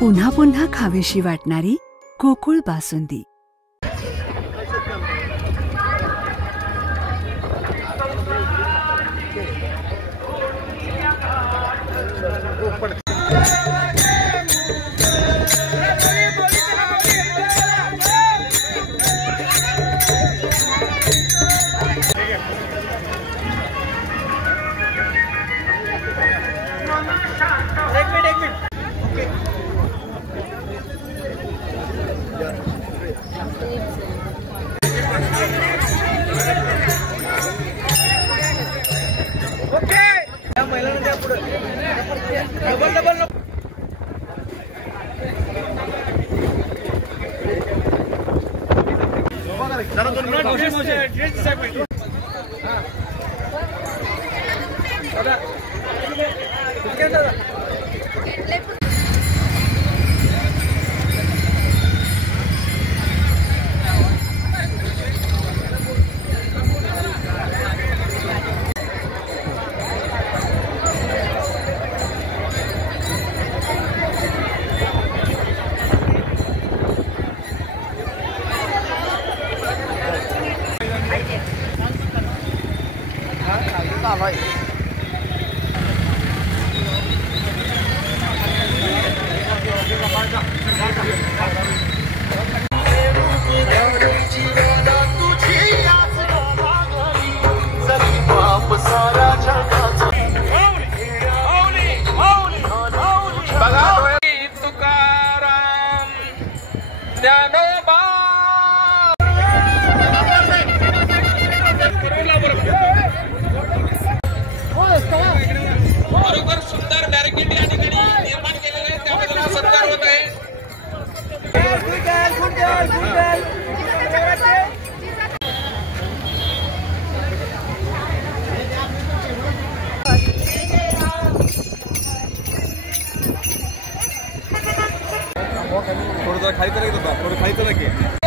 पुन्हा पुन्हा खावीशी वाटणारी गोकुळ बासुंदी.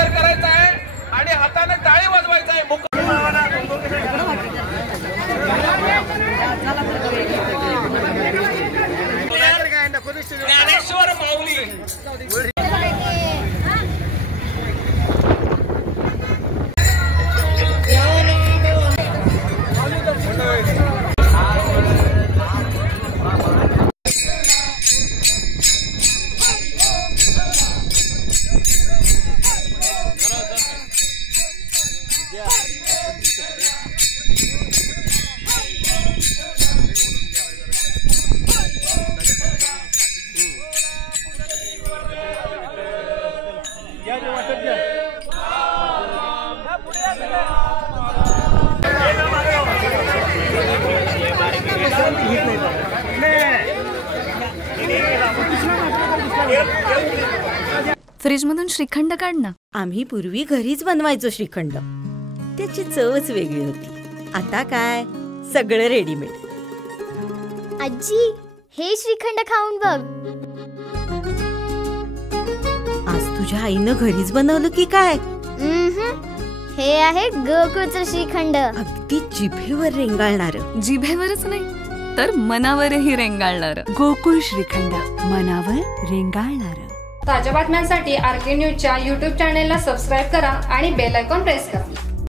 करायचं आहे आणि हाताने टाळी वाजवायचं आहे. ज्ञानेश्वर माऊली फ्रीज मधून श्रीखंड काढ ना. आम्ही पूर्वी घरीच बनवायचो श्रीखंड, त्याची चवच वेगळी होती. आता काय सगळं रेडीमेड. आजी, हे श्रीखंड खाऊन बघ. आज तुझ्या आईनं घरीच बनवलं की काय? हे आहे गोकुळचं श्रीखंड. अगदी जिभेवर रेंगाळणार. जिभेवरच नाही तर मनावरही रेंगाळणार. गोकुळ श्रीखंड, मनावर रेंगाळणार. ताज्या बातम्यांसाठी आरके न्यूजच्या YouTube चॅनेलला सबस्क्राईब करा आणि बेल आयकॉन प्रेस करा.